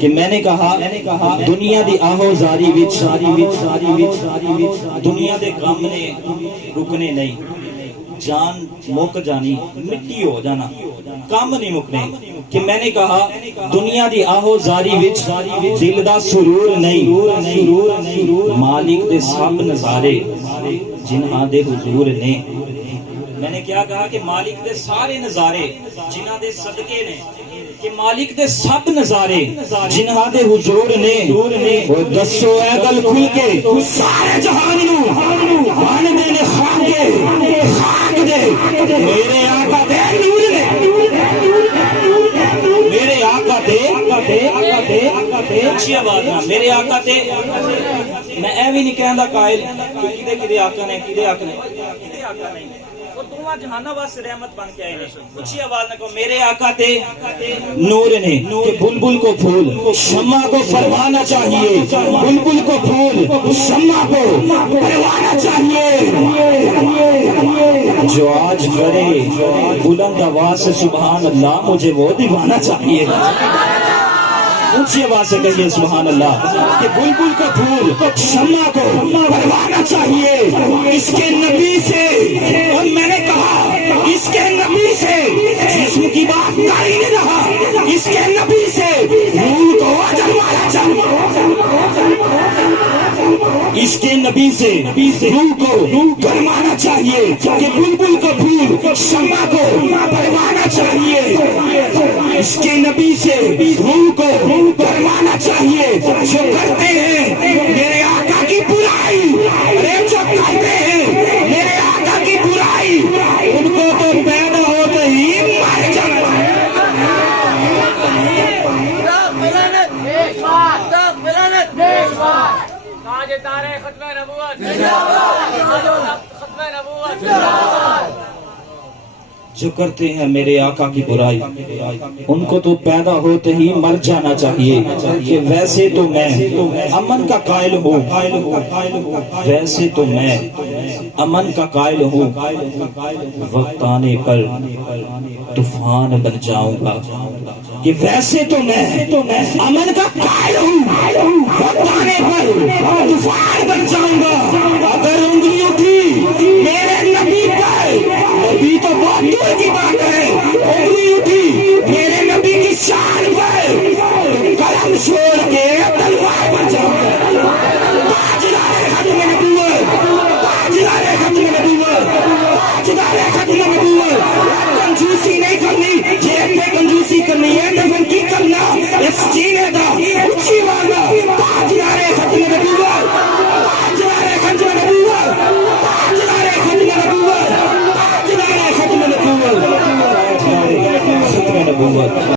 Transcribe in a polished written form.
کہ میں نے کہا دنیا دی آہو زاری وچ دنیا دے کام نے رکنے نہیں، جان مک جانی مٹی ہو جانا کام نہیں مکنے۔ کہ میں نے کہا دنیا دی آہو زاری وچ دل دا سرور نہیں، مالک دے سب نظارے جنہاں دے حضور نے۔ میں نے کیا کہا کہ مالک دے سارے نظارے جنہاں دے صدقے نے، کہ مالک دے سب نظارے جنہاں دے حضور نے۔ وہ دسو اے گل کھل کے سارے جہان نو بن دے نے خاک دے میرے آقا دے نور نے، میرے آقا دے اچھی آواز نہ میرے آقا دے۔ میں اے بھی نہیں کہندا قائل کہ کدے آقا نے کدے آقا نہیں، وہ دونوں جہانوں واسطے رحمت بن کے آئے ہیں۔ اچھی آواز نہ کہو میرے آقا تے نور نے، کہ بلبل کو پھول شمع کو پروانا چاہیے، بلبل کو پھول شمع کو پروانا چاہیے۔ جو آج کرے بلند آواز سے سبحان اللہ، مجھے وہ دیوانا چاہیے۔ اونچی آواز سے کہیے سبحان اللہ، کہ بلبل کو پھول شمع کو پروانا چاہیے اس کے نبی سے۔ اور میں نے کہا اس کے نبی سے جسم کی بات کر ہی نہیں رہا، اس کے نبی سے روح کو اجروانا چاہیے، اس کے نبی سے روح کو گرمانا چاہیے، کہ بلبل کو پھول شمع کو پروانا چاہیے، اس کے نبی سے روح کو گرمانا چاہیے۔ جو کرتے ہیں میرے آقا کی برائی، جو کرتے ہیں میرے آقا کی برائی، ان کو تو پیدا ہوتے ہی مر جانا ہے۔ ختم نبوت جو کرتے ہیں میرے آقا کی برائی، ان کو تو پیدا ہوتے ہی مر جانا چاہیے۔ کہ ویسے تو میں امن کا قائل ہوں، ویسے تو میں امن کا قائل ہوں، وقت آنے پر طوفان بن جاؤں گا۔ کہ ویسے تو میں امن کا قائل ہوں، وقت آنے پر طوفان بن جاؤں گا۔ اگر انگلی اٹھی میرے نبی پر، نبی تو بہت دور کی بات ہے، انگلی اٹھی میرے نبی کی شان پر، قلم چھوڑ کے